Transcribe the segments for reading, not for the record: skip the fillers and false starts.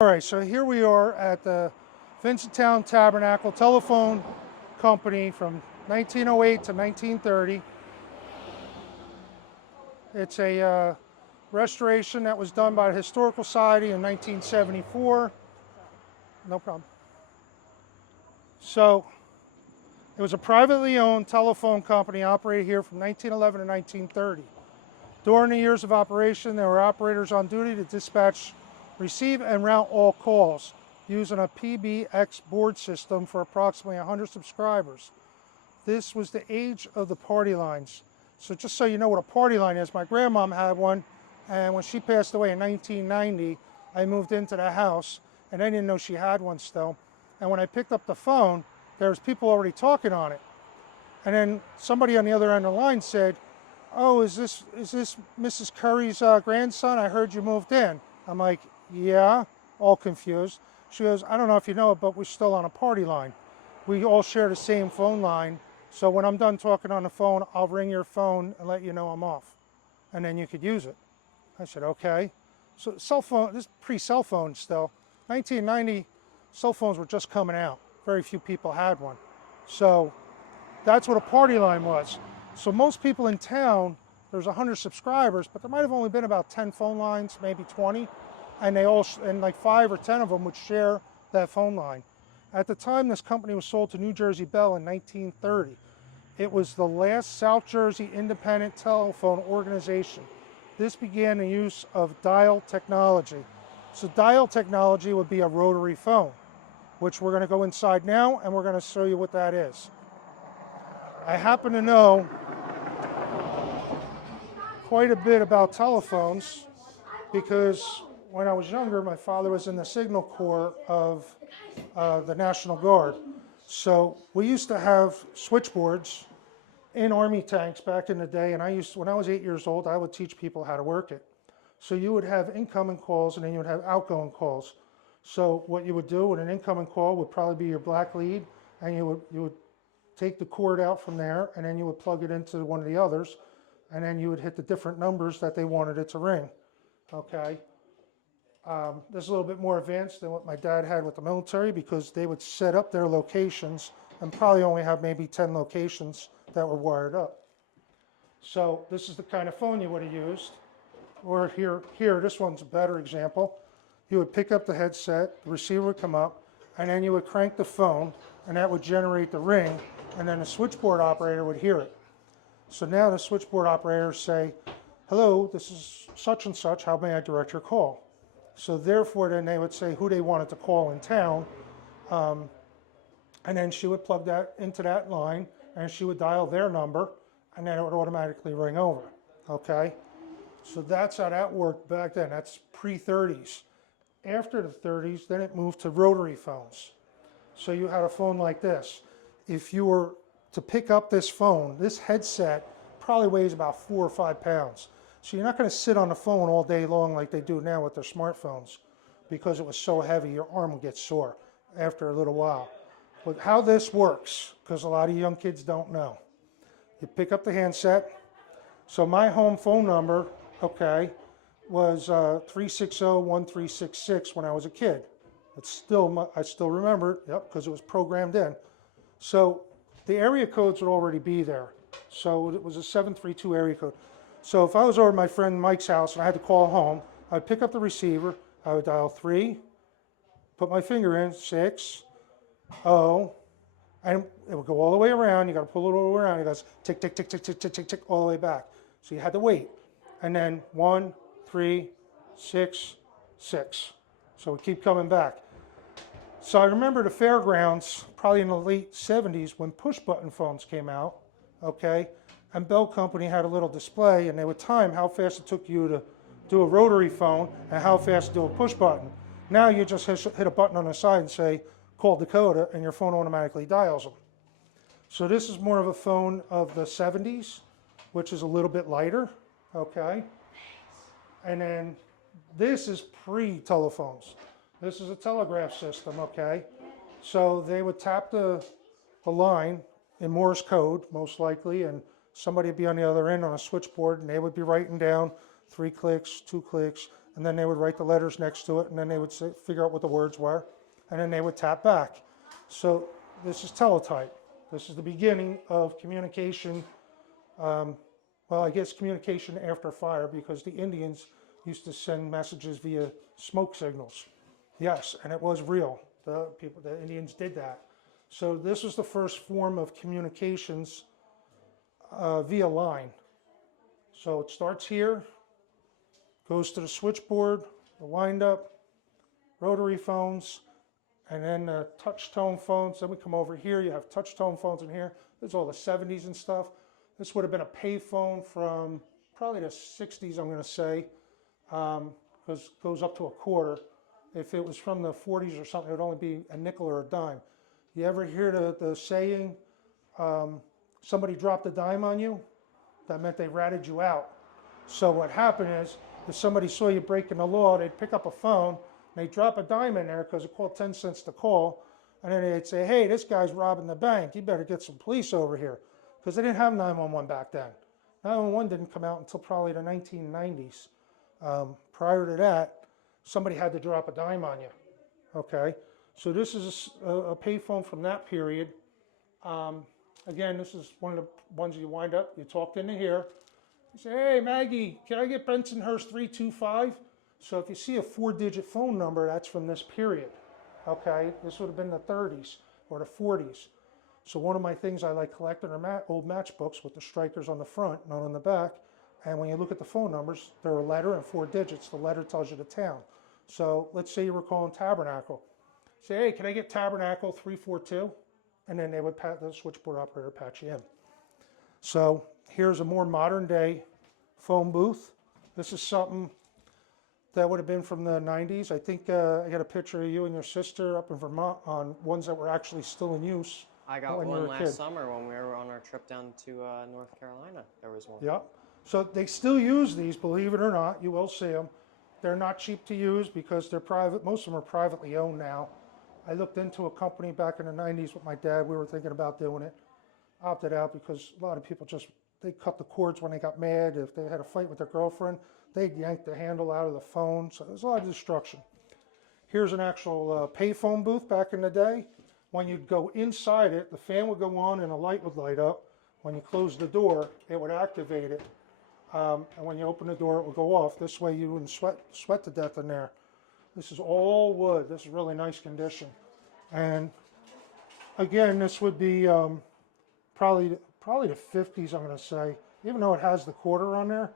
All right, so here we are at the Vincentown Telephone Company from 1908 to 1930. It's a restoration that was done by the Historical Society in 1974. No problem. So it was a privately owned telephone company operated here from 1911 to 1930. During the years of operation, there were operators on duty to dispatch, receive, and route all calls using a PBX board system for approximately 100 subscribers. This was the age of the party lines. So just so you know what a party line is, my grandmom had one, and when she passed away in 1990, I moved into the house, and I didn't know she had one still. And when I picked up the phone, there was people already talking on it. And then somebody on the other end of the line said, "Oh, is this Mrs. Curry's grandson? I heard you moved in." I'm like, "Yeah," all confused. She goes, "I don't know if you know it, but we're still on a party line. We all share the same phone line. So when I'm done talking on the phone, I'll ring your phone and let you know I'm off. And then you could use it." I said, "Okay." So cell phone, this is pre-cell phone still. 1990, cell phones were just coming out. Very few people had one. So that's what a party line was. So most people in town, there's 100 subscribers, but there might have only been about 10 phone lines, maybe 20. And and like 5 or 10 of them would share that phone line. At the time, this company was sold to New Jersey Bell in 1930. It was the last South Jersey independent telephone organization. This began the use of dial technology. So dial technology would be a rotary phone, which we're going to go inside now, and we're going to show you what that is. I happen to know quite a bit about telephones because when I was younger, my father was in the Signal Corps of the National Guard. So we used to have switchboards in Army tanks back in the day, and when I was 8 years old, I would teach people how to work it. So you would have incoming calls, and then you would have outgoing calls. So what you would do with an incoming call would probably be your black lead, and you would take the cord out from there, and then you would plug it into one of the others, and then you would hit the different numbers that they wanted it to ring. Okay. This is a little bit more advanced than what my dad had with the military because they would set up their locations and probably only have maybe 10 locations that were wired up. So this is the kind of phone you would have used. Or here, this one's a better example. You would pick up the headset, the receiver would come up, and then you would crank the phone, and that would generate the ring, and then the switchboard operator would hear it. So now the switchboard operators say, "Hello, this is such and such, how may I direct your call?" So therefore, then they would say who they wanted to call in town, and then she would plug that into that line, and she would dial their number, and then it would automatically ring over, okay? So that's how that worked back then. That's pre-30s. After the 30s, then it moved to rotary phones. So you had a phone like this. If you were to pick up this phone, this headset probably weighs about 4 or 5 pounds. So you're not going to sit on the phone all day long like they do now with their smartphones because it was so heavy, your arm will get sore after a little while. But how this works, because a lot of young kids don't know. You pick up the handset. So my home phone number, okay, was 360-1366 when I was a kid. I still remember it, yep, because it was programmed in. So the area codes would already be there. So it was a 732 area code. So if I was over at my friend Mike's house and I had to call home, I'd pick up the receiver, I would dial 3, put my finger in, 6, 0, and it would go all the way around. You got to pull it all the way around. It goes tick, tick, tick, tick, tick, tick, tick, tick, all the way back. So you had to wait. And then 1, 3, 6, 6. So we keep coming back. So I remember the fairgrounds, probably in the late 70s, when push-button phones came out, okay? And Bell Company had a little display, and they would time how fast it took you to do a rotary phone and how fast to do a push button. Now you just hit a button on the side and say, "Call Dakota," and your phone automatically dials them. So this is more of a phone of the 70s, which is a little bit lighter, okay? And then this is pre-telephones. This is a telegraph system, okay? So they would tap the line in Morse code, most likely, and somebody would be on the other end on a switchboard, and they would be writing down 3 clicks, 2 clicks, and then they would write the letters next to it, and then they would figure out what the words were, and then they would tap back. So this is teletype. This is the beginning of communication. Well, I guess communication after fire, because the Indians used to send messages via smoke signals. Yes, and it was real. The Indians did that. So this was the first form of communications via line. So it starts here, goes to the switchboard, the wind-up, rotary phones, and then the touch-tone phones. Then we come over here, you have touch-tone phones in here. This is all the 70s and stuff. This would have been a pay phone from probably the 60s, I'm going to say, because it goes up to a quarter. If it was from the 40s or something, it would only be a nickel or a dime. You ever hear the saying, somebody dropped a dime on you? That meant they ratted you out. So what happened is, if somebody saw you breaking the law, they'd pick up a phone, and they'd drop a dime in there because it called 10 cents to call, and then they'd say, hey, this guy's robbing the bank. You better get some police over here. Because they didn't have 911 back then. 911 didn't come out until probably the 1990s. Prior to that, somebody had to drop a dime on you. Okay, so this is a payphone from that period. Again, this is one of the ones you wind up, you talked into here. You say, hey, Maggie, can I get Bensonhurst 325? So if you see a 4-digit phone number, that's from this period. Okay, this would have been the 30s or the 40s. So one of my things I like collecting are old matchbooks with the strikers on the front, not on the back. And when you look at the phone numbers, they're a letter and 4 digits. The letter tells you the town. So let's say you were calling Tabernacle. Say, hey, can I get Tabernacle 342? And then they would the switchboard operator patch you in. So here's a more modern day phone booth. This is something that would have been from the 90s. I think I got a picture of you and your sister up in Vermont on ones that were actually still in use. I got one last summer when we were on our trip down to North Carolina. There was one. Yep. So they still use these, believe it or not. You will see them. They're not cheap to use because they're private. Most of them are privately owned now. I looked into a company back in the 90s with my dad. We were thinking about doing it. Opted out because a lot of people they cut the cords when they got mad. If they had a fight with their girlfriend, they'd yank the handle out of the phone. So there's a lot of destruction. Here's an actual payphone booth back in the day. When you'd go inside it, the fan would go on and a light would light up. When you close the door, it would activate it. And when you open the door, it would go off. This way you wouldn't sweat to death in there. This is all wood. This is really nice condition. And again, this would be probably the 50s, I'm going to say, even though it has the quarter on there,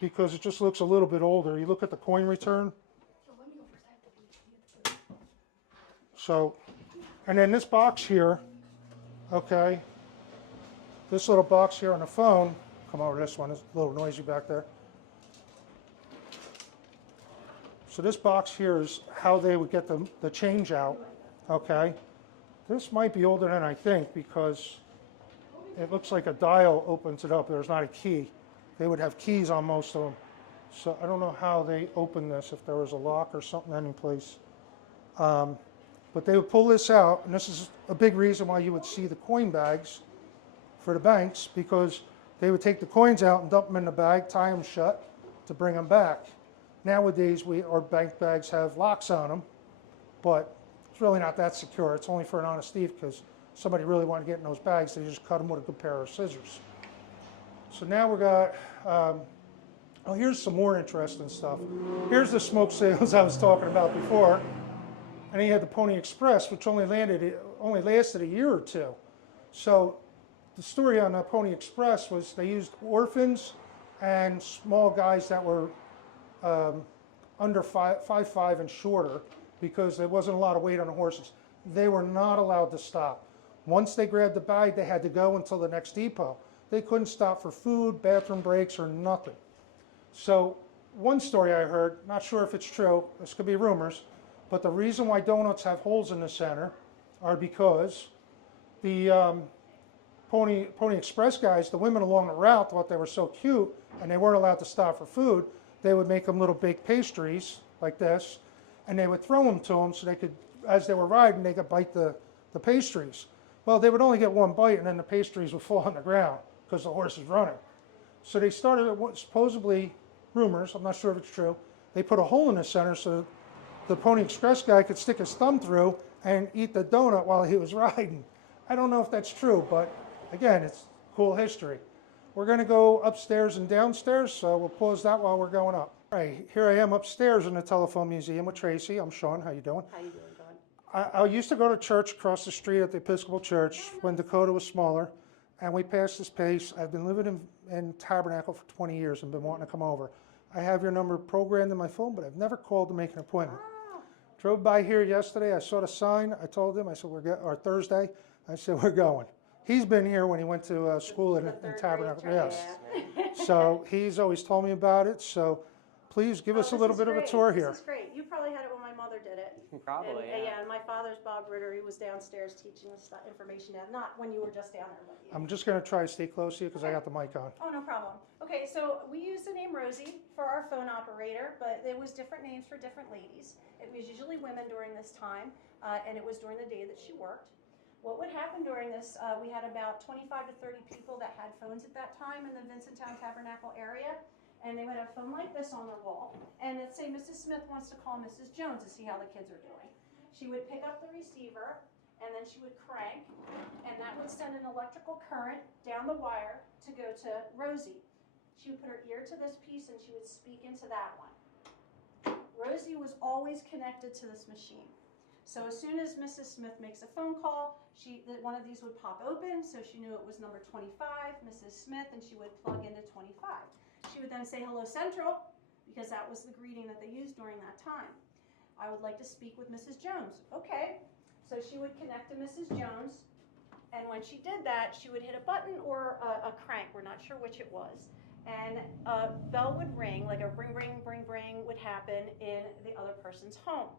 because it just looks a little bit older. You look at the coin return. So, and then this box here, okay, this little box here on the phone, come over this one, it's a little noisy back there. So this box here is how they would get the change out, okay. This might be older than I think because it looks like a dial opens it up. There's not a key. They would have keys on most of them. So I don't know how they open this, if there was a lock or something in place. But they would pull this out, and this is a big reason why you would see the coin bags for the banks, because they would take the coins out and dump them in the bag, tie them shut to bring them back. Nowadays, our bank bags have locks on them, but it's really not that secure. It's only for an honest thief, because somebody really wanted to get in those bags, they just cut them with a good pair of scissors. So now we got, oh, here's some more interesting stuff. Here's the smoke signals I was talking about before. And he had the Pony Express, which only lasted a year or two. So the story on the Pony Express was they used orphans and small guys that were under 5'5" and shorter, because there wasn't a lot of weight on the horses. They were not allowed to stop. Once they grabbed the bag, they had to go until the next depot. They couldn't stop for food, bathroom breaks, or nothing. So one story I heard, not sure if it's true, this could be rumors, but the reason why donuts have holes in the center are because the Pony Express guys, the women along the route, thought they were so cute and they weren't allowed to stop for food. They would make them little baked pastries like this, and they would throw them to them so they could, as they were riding, they could bite the pastries. Well, they would only get one bite and then the pastries would fall on the ground because the horse is running. So they started, supposedly rumors, I'm not sure if it's true, they put a hole in the center so the Pony Express guy could stick his thumb through and eat the donut while he was riding. I don't know if that's true, but again, it's cool history. We're going to go upstairs and downstairs, so we'll pause that while we're going up. All right, here I am upstairs in the Telephone Museum with Tracy. I'm Sean. How you doing? How you doing, Don? I used to go to church across the street at the Episcopal Church when Dakota was smaller, and we passed this place. I've been living in Tabernacle for 20 years and been wanting to come over. I have your number programmed in my phone, but I've never called to make an appointment. Drove by here yesterday. I saw the sign. I told him, I said, or Thursday, I said, we're going. He's been here when he went to school in Tabernacle. Yes. So he's always told me about it. So please give us a little bit of a tour here. This is great. You probably had it when my mother did it. Probably, And my father's Bob Ritter. He was downstairs teaching us that information. Not when you were just down there. But I'm just going to try to stay close to you because I got the mic on. Oh, no problem. Okay, so we used the name Rosie for our phone operator, but there was different names for different ladies. It was usually women during this time, and it was during the day that she worked. What would happen during this, we had about 25 to 30 people that had phones at that time in the Vincentown Tabernacle area, and they would have a phone like this on their wall, and let's say Mrs. Smith wants to call Mrs. Jones to see how the kids are doing. She would pick up the receiver, and then she would crank, and that would send an electrical current down the wire to go to Rosie. She would put her ear to this piece, and she would speak into that one. Rosie was always connected to this machine. So as soon as Mrs. Smith makes a phone call, one of these would pop open, so she knew it was number 25, Mrs. Smith, and she would plug into 25. She would then say, hello, Central, because that was the greeting that they used during that time. I would like to speak with Mrs. Jones. Okay, so she would connect to Mrs. Jones, and when she did that, she would hit a button or a crank, we're not sure which it was, and a bell would ring, like a ring, ring, ring, ring would happen in the other person's home.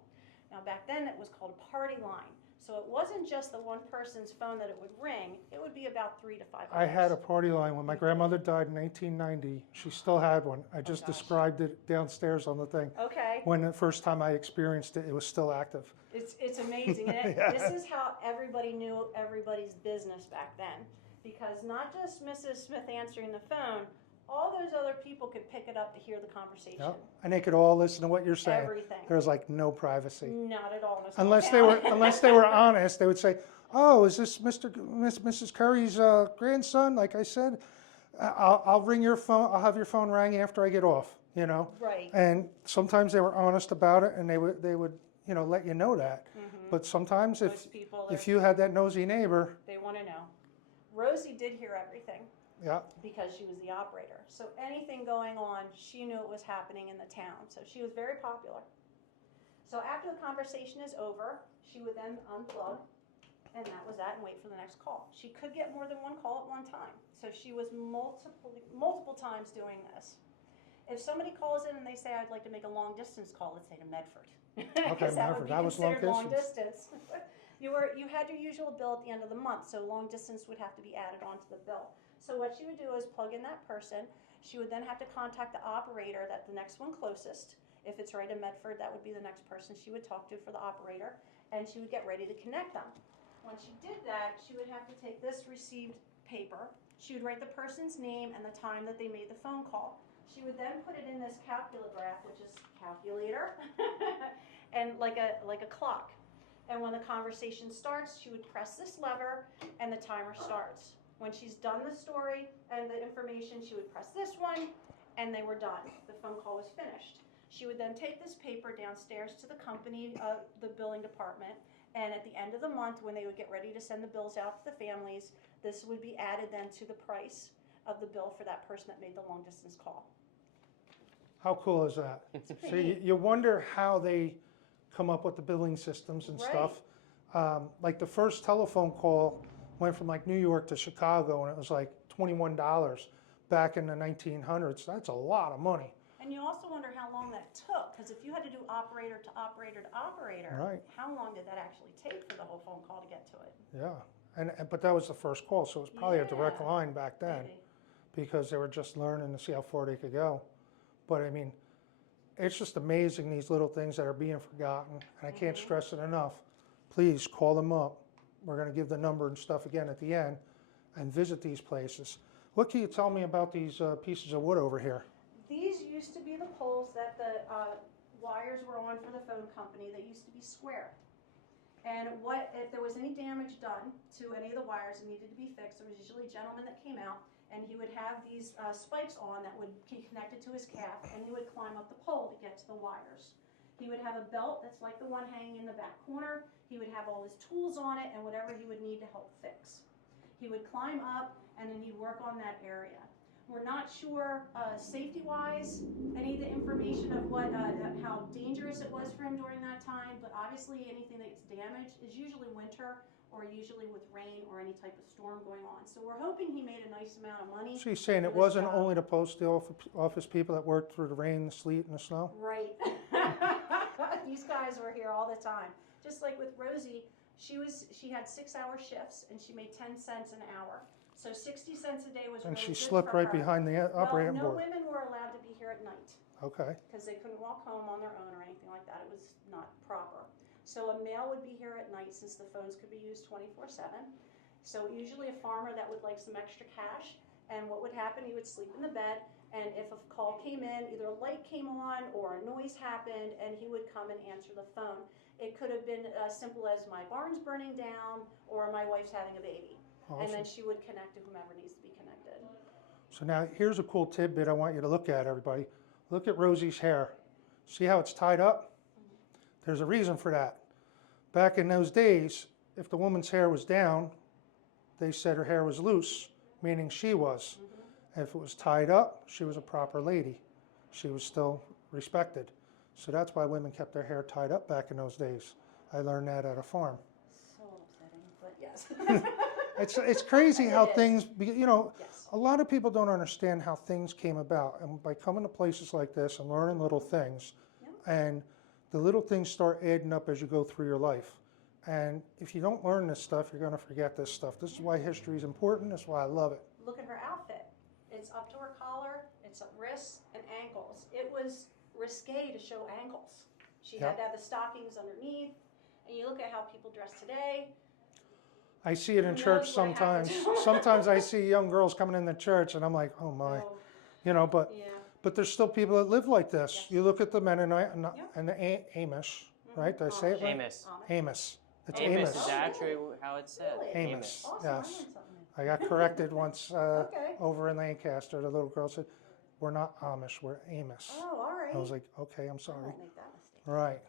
Now back then it was called a party line. So it wasn't just the one person's phone that it would ring, it would be about 3 to 5 I had a party line when my grandmother died in 1990. She still had one. I just described it downstairs on the thing. Okay. When the first time I experienced it, it was still active. It's amazing. And Yeah. This is how everybody knew everybody's business back then. Because not just Mrs. Smith answering the phone, all those other people could pick it up to hear the conversation. Yep. And they could all listen to what you're saying. Everything. There was like no privacy. Not at all. Unless they were honest, they would say, "Oh, is this Mrs. Curry's grandson?" Like I said, I'll ring your phone. I'll have your phone ring after I get off. You know. Right. And sometimes they were honest about it, and they would let you know that. Mm-hmm. But sometimes Most people if you had that nosy neighbor, they want to know. Rosie did hear everything. yeah. Because she was the operator. So anything going on, she knew it was happening in the town. So she was very popular. So after the conversation is over, she would then unplug, and that was that, and wait for the next call. She could get more than one call at one time. So she was multiple times doing this. If somebody calls in and they say, I'd like to make a long distance call, let's say to Medford. Okay, that would Medford. be That was long considered long distance. distance. You had your usual bill at the end of the month, so long distance would have to be added onto the bill. So what she would do is plug in that person. She would then have to contact the operator, that the next one closest. If it's right in Medford, that would be the next person she would talk to for the operator, and she would get ready to connect them. When she did that, she would have to take this received paper. She would write the person's name and the time that they made the phone call. She would then put it in this calculograph, which is calculator, and like a clock. And when the conversation starts, she would press this lever, and the timer starts. When she's done the story and the information, she would press this one, and they were done. The phone call was finished. She would then take this paper downstairs to the company, the billing department, and at the end of the month, when they would get ready to send the bills out to the families, this would be added then to the price of the bill for that person that made the long distance call. How cool is that? So you wonder how they come up with the billing systems and stuff. Like the first telephone call went from like New York to Chicago, and it was like $21 back in the 1900s. That's a lot of money. And you also wonder how long that took, because if you had to do operator to operator to operator, Right. how long did that actually take for the whole phone call to get to it? Yeah, but that was the first call, so it was probably a direct Yeah. line back then. Maybe. Because they were just learning to see how far they could go. But I mean, it's just amazing, these little things that are being forgotten, and I can't stress it enough. Please call them up. We're going to give the number and stuff again at the end, and visit these places. What can you tell me about these pieces of wood over here? These used to be the poles that the wires were on for the phone company. They used to be square. And if there was any damage done to any of the wires that needed to be fixed, there was usually a gentleman that came out, and he would have these spikes on that would be connected to his calf, and he would climb up the pole to get to the wires. He would have a belt that's like the one hanging in the back corner. He would have all his tools on it and whatever he would need to help fix. He would climb up, and then he'd work on that area. We're not sure safety-wise any of the information of how dangerous it was for him during that time, but obviously anything that gets damaged is usually winter or usually with rain or any type of storm going on. So we're hoping he made a nice amount of money. So you're saying it for this wasn't job. only the post office people that worked through the rain, the sleet, and the snow? Right. These guys were here all the time. Just like with Rosie, she had 6-hour shifts and she made 10 cents an hour. So 60 cents a day was And really she good slept for right her. behind the operating No board. women were allowed to be here at night Okay. because they couldn't walk home on their own or anything like that. It was not proper. So a male would be here at night since the phones could be used 24/7. So usually a farmer that would like some extra cash, and what would happen, he would sleep in the bed, and if a call came in, either a light came on or a noise happened, and he would come and answer the phone. It could have been as simple as my barn's burning down or my wife's having a baby. Awesome. And then she would connect to whomever needs to be connected. So now here's a cool tidbit I want you to look at, everybody. Look at Rosie's hair. See how it's tied up? There's a reason for that. Back in those days, if the woman's hair was down, they said her hair was loose, meaning she was. If it was tied up, she was a proper lady. She was still respected. So that's why women kept their hair tied up back in those days. I learned that at a farm. So upsetting, but yes. It's crazy how It is. things, Yes. a lot of people don't understand how things came about. And by coming to places like this and learning little things, and the little things start adding up as you go through your life. And if you don't learn this stuff, you're going to forget this stuff. This is why history is important. That's why I love it. Look at her outfit. It's up to her collar, it's at wrists and ankles. It was risque to show ankles. She had to have the stockings underneath. And you look at how people dress today. I see it in Who church knows what sometimes. happened? Sometimes I see young girls coming in the church and I'm like, oh my. Oh, But yeah. but there's still people that live like this. Yes. You look at the Mennonite and, Yep. and the Amish, right? Did I say it right? Amos. Amos. It's Amos Amos. is actually how it's said. Really? Amos. Awesome. I learned Yes. something. I got corrected once Okay. over in Lancaster. The little girl said, we're not Amish, we're Amos. Oh, all right. I was like, okay, I'm I sorry. won't make that mistake. Right.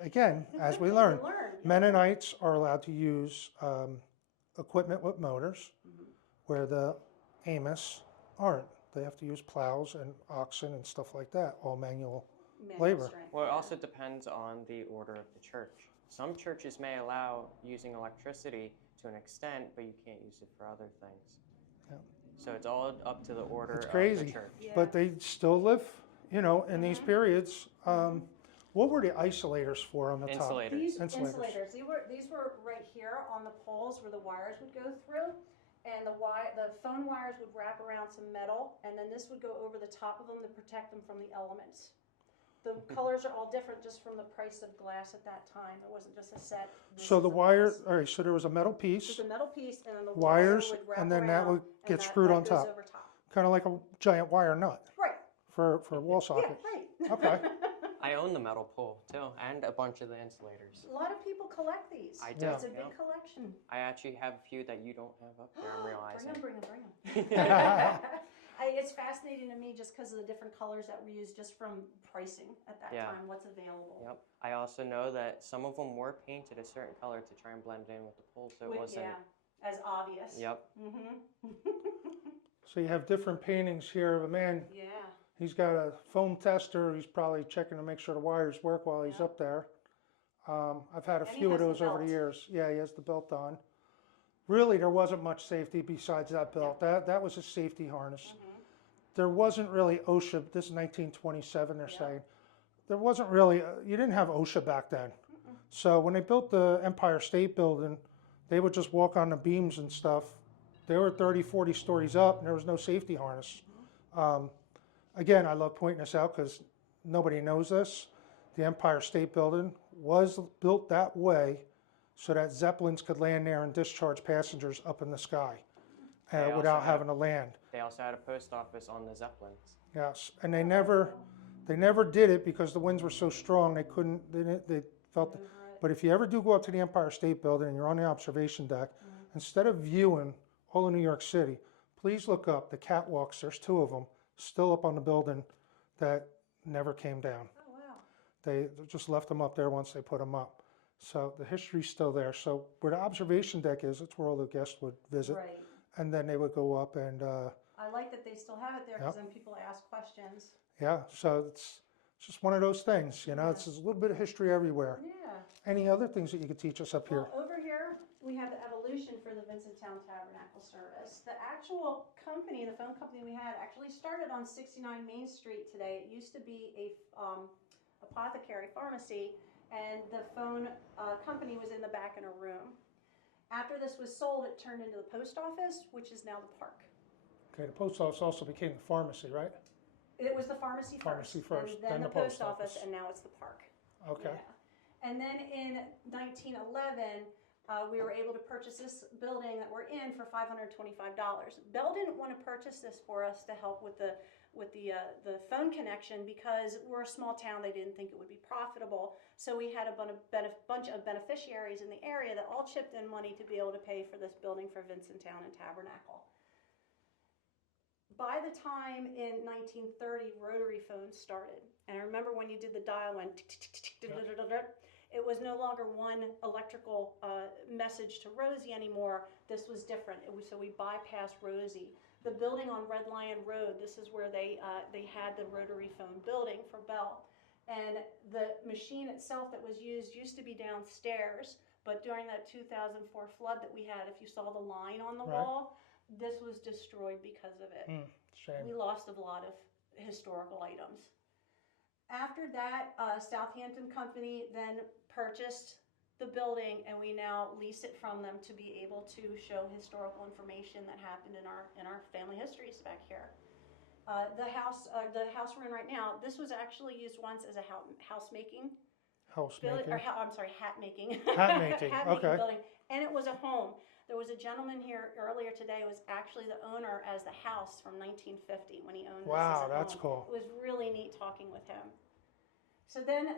Again, as we learn, You learn. Mennonites are allowed to use equipment with motors, where the Amish aren't. They have to use plows and oxen and stuff like that, all manual. Manual labor. strength. Well, it also depends on the order of the church. Some churches may allow using electricity to an extent, but you can't use it for other things. Yeah. So it's all up to the order It's of crazy. the church. Yeah. But they still live, in these periods. What were the isolators for on the top? Insulators. These Insulators. insulators, these were right here on the poles where the wires would go through, and the phone wires would wrap around some metal, and then this would go over the top of them to protect them from the elements. The colors are all different just from the price of glass at that time. It wasn't just a set. So the wire, all right, so there was a metal Just piece, a metal piece, and then the wires, wire would wrap and then that around, would and get that screwed on goes top. over top. kind of like a giant wire nut Right. for a wall socket. Yeah, right. Okay. I own the metal pole too, and a bunch of the insulators. A lot of people collect these. I do. Yeah. It's a big Yep. collection. I actually have a few that you don't have up there. I'm realizing. Bring them. It's fascinating to me just because of the different colors that were used just from pricing at that Yeah. time, what's available. Yep. I also know that some of them were painted a certain color to try and blend in with the pole, so it wasn't. Yeah, as obvious. Yep. Mm-hmm. So you have different paintings here of a man. Yeah. He's got a foam tester. He's probably checking to make sure the wires work while he's Yeah. up there. I've had a And he few of has the those over the belt. years. Yeah, he has the belt on. Really, there wasn't much safety besides that belt. That was a safety harness. Mm-hmm. There wasn't really OSHA. This is 1927, they're Yeah. saying. There wasn't really, you didn't have OSHA back then. So when they built the Empire State Building, they would just walk on the beams and stuff. They were 30, 40 stories up, and there was no safety harness. Again, I love pointing this out because nobody knows this. The Empire State Building was built that way so that Zeppelins could land there and discharge passengers up in the sky They also without had- having to land. They also had a post office on the Zeppelins. Yes, and they never did it because the winds were so strong they couldn't. They felt. Maneuver it. But if you ever do go up to the Empire State Building and you're on the observation deck, instead of viewing all of New York City, please look up the catwalks. There's 2 of them still up on the building that never came down. Oh, wow. They just left them up there once they put them up. So the history's still there. So where the observation deck is, it's where all the guests would visit, Right. and then they would go up and. I like that they still have it there because then people ask questions. Yeah, so it's just one of those things, you know, it's just a little bit of history everywhere. Yeah. Any other things that you could teach us up here? Well, over here, we have the evolution for the Vincentown Tabernacle service. The actual company, the phone company we had, actually started on 69 Main Street today. It used to be a apothecary pharmacy, and the phone company was in the back in a room. After this was sold, it turned into the post office, which is now the park. Okay, the post office also became the pharmacy, right? It was the pharmacy Pharmacy first, and then the post office, and now it's the park. Okay, Yeah. And then in 1911, we were able to purchase this building that we're in for $525. Bell didn't want to purchase this for us to help with the phone connection because we're a small town. They didn't think it would be profitable. So we had a bunch of beneficiaries in the area that all chipped in money to be able to pay for this building for Vincentown and Tabernacle. By the time in 1930, rotary phones started. And I remember when you did the dial went tick, tick, tick, tick, it was no longer one electrical message to Rosie anymore. This was different. So we bypassed Rosie. The building on Red Lion Road, this is where they had the rotary phone building for Bell. And the machine itself that was used to be downstairs, but during that 2004 flood that we had, if you saw the line on the wall, this was destroyed because of it. shame. We lost a lot of historical items. After that, Southampton Company then purchased the building, and we now lease it from them to be able to show historical information that happened in our family histories back here. The house we're in right now, this was actually used once as a house making building, Housemaking. or I'm sorry, hat making. Hat making, okay. building, and it was a home. There was a gentleman here earlier today who was actually the owner as the house from 1950 when he owned this as Wow, a that's home. cool. It was really neat talking with him. So then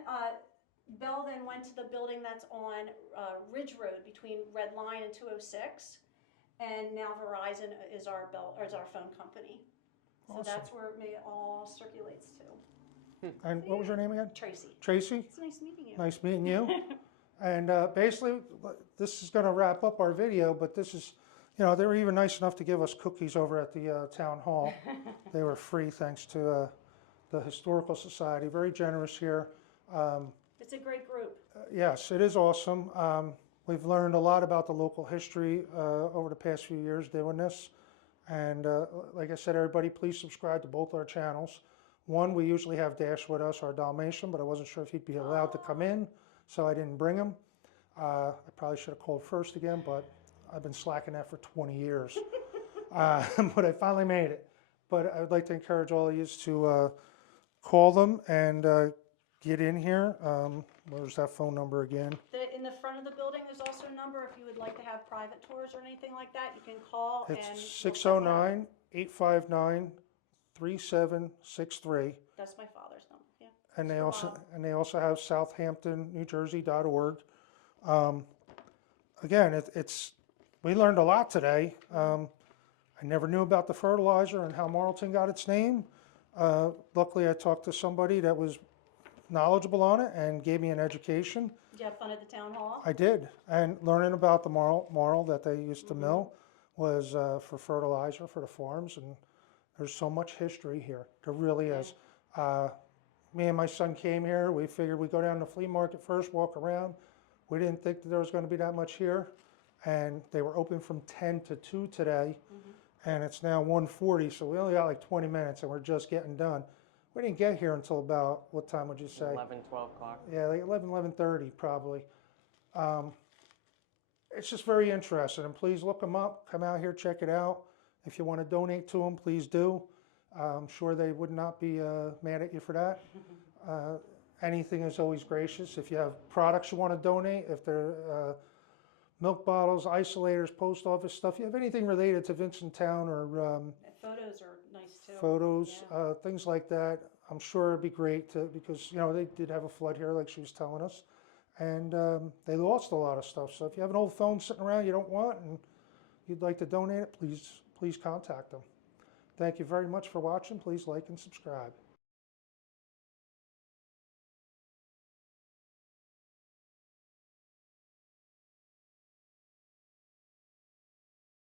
Bell then went to the building that's on Ridge Road between Red Line and 206, and now Verizon is our phone company. So Awesome. that's where it all circulates to. And what was your name again? Tracy. Tracy? It's nice meeting you. Nice meeting you. And basically, this is going to wrap up our video, but this is, you know, they were even nice enough to give us cookies over at the town hall. They were free thanks to the Historical Society. Very generous here. It's a great group. Yes, it is awesome. We've learned a lot about the local history over the past few years doing this. And like I said, everybody, please subscribe to both our channels. One, we usually have Dash with us, our Dalmatian, but I wasn't sure if he'd be allowed to come in, so I didn't bring him. I probably should have called first again, but I've been slacking that for 20 years. But I finally made it. But I would like to encourage all of you to call them and get in here. Where's that phone number again? In the front of the building, there's also a number if you would like to have private tours or anything like that. You can call and It's we'll set one up. 609-859-3763. That's my father's number. Yeah. And they Sure, also Bob. have southamptonnewjersey.org. Again, we learned a lot today. I never knew about the fertilizer and how Marlton got its name. Luckily, I talked to somebody that was knowledgeable on it and gave me an education. Did you have fun at the town hall? I did, and learning about the marl that they used to mill was for fertilizer for the farms, and there's so much history here. There really is. Me and my son came here. We figured we'd go down to the flea market first, walk around. We didn't think that there was going to be that much here, and they were open from 10 to 2 today, and it's now 1:40, so we only got like 20 minutes, and we're just getting done. We didn't get here until about, what time would you say? 11, 12 o'clock. Yeah, like 11:30 probably. It's just very interesting, and please look them up. Come out here, check it out. If you want to donate to them, please do. I'm sure they would not be mad at you for that. Anything is always gracious. If you have products you want to donate, if they're milk bottles, isolators, post office stuff, you have anything related to Vincentown or Photos are nice too. photos, Yeah. things like that. I'm sure it'd be great to, because, you know, they did have a flood here, like she was telling us, and they lost a lot of stuff. So if you have an old phone sitting around you don't want and you'd like to donate it, please contact them. Thank you very much for watching. Please like and subscribe.